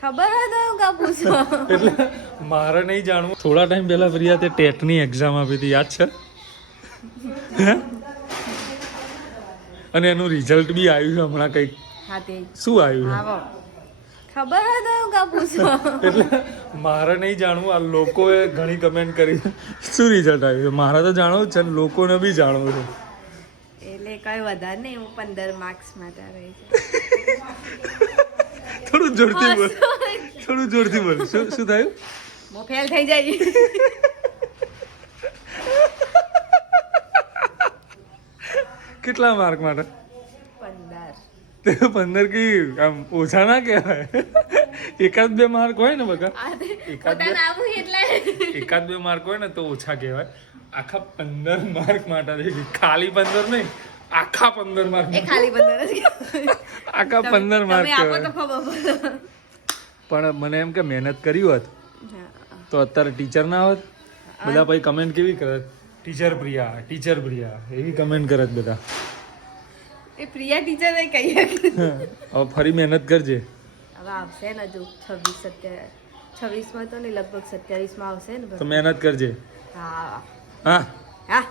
ખબર હોય તો કા પૂછો. એટલે મારે નહીં જાણવું. થોડા ટાઈમ પહેલા પ્રિયા તે ટેટની એક્ઝામ આપી હતી, યાદ છે? હે? અને એનું રિઝલ્ટ બી આવ્યું છે હમણાં કંઈક. હા તે શું આવ્યું છે? આવો ખબર હોય તો કા પૂછો. એટલે મારે નહીં જાણવું. આ લોકોએ ઘણી કમેન્ટ કરી શું રિઝલ્ટ આવ્યું છે. મારે તો જાણવું જ છે ને લોકોને બી જાણવું છે. એટલે કઈ વધારે નહીં, હું 15 માર્ક્સ માટે રહી છે. થોડું જોરથી બોલ, થોડું જોરથી બોલ. શું થયું? હું ફેલ થઈ જાય. કેટલા માર્ક માટે? 15. 15 કી આમ ઓછા ના કહેવાય. એકાદ બે માર્ક હોય ને બકા, એકાદ બે માર્ક હોય ને તો ઓછા કહેવાય. આખા 15 માર્ક માટે ખાલી 15 નહીં, આખા 15 માર્ક. ખાલી 15 જ આખા 15 માર્ક તમે આપો તો કહેવાય. ખબર. પણ મને એમ કે મહેનત કરી હોત તો અત્યારે ટીચર ના હોત. બધા પછી કમેન્ટ કેવી કરત, ટીચર પ્રિયા, ટીચર પ્રિયા, એવી કમેન્ટ કરત બધા. એ પ્રિયા ટીચર ને કહીએ. હવે ફરી મહેનત કરજે. હવે આવશે ને હજુ 26 માં તો નહીં, લગભગ 27 માં આવશે ને. તો મહેનત કરજે. હા હા હા